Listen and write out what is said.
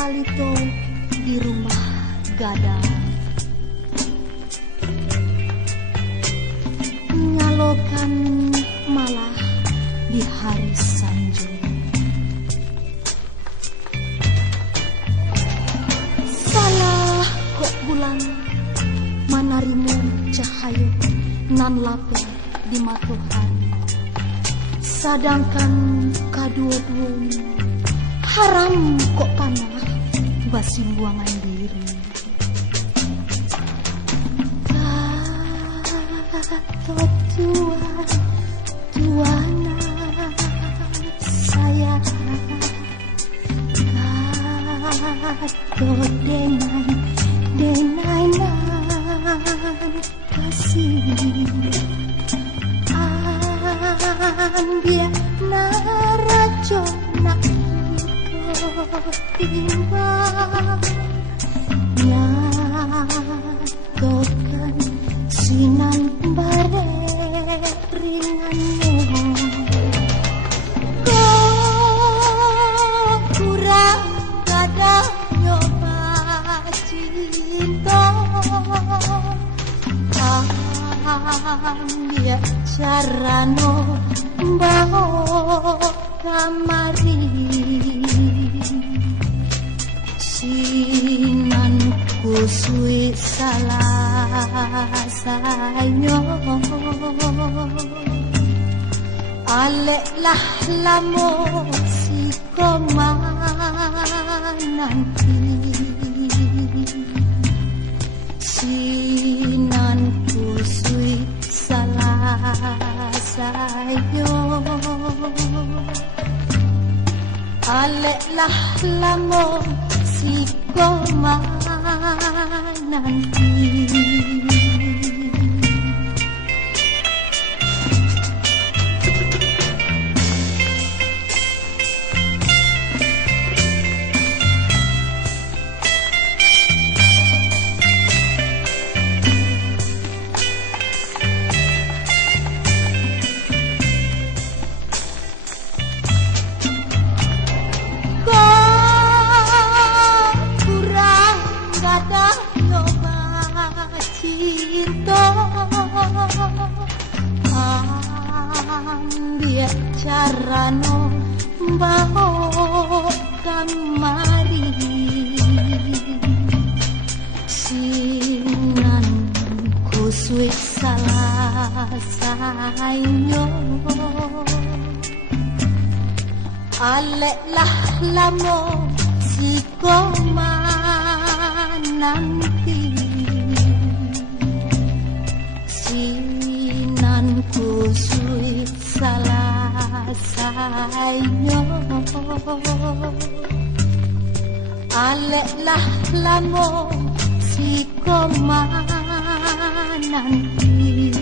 palito di rumah gadang. Nyalokan malah di hari sanjung. Salah kok bulan manarimu cahayu nan lape di matahari. Sedangkan kadua-duanya haram kok panah basi buangan diri. Kata tuana saya, kata denainan kasih dia narajo nak timbang nyatokan sinan bare ringanmu. Kau kurang kada nyoba cinta, dia carano bawa kamari. Sinan kusui salah sayo, alek lah lamo si nanti. Sinan kusui salah sayo, alek lah lamo si nanti. Dia carano bawa kamari. Sinan kusui salah sayo, alek lah lamo si nanti. Sinan kusui salah sayo, alek lah lamo si nanti.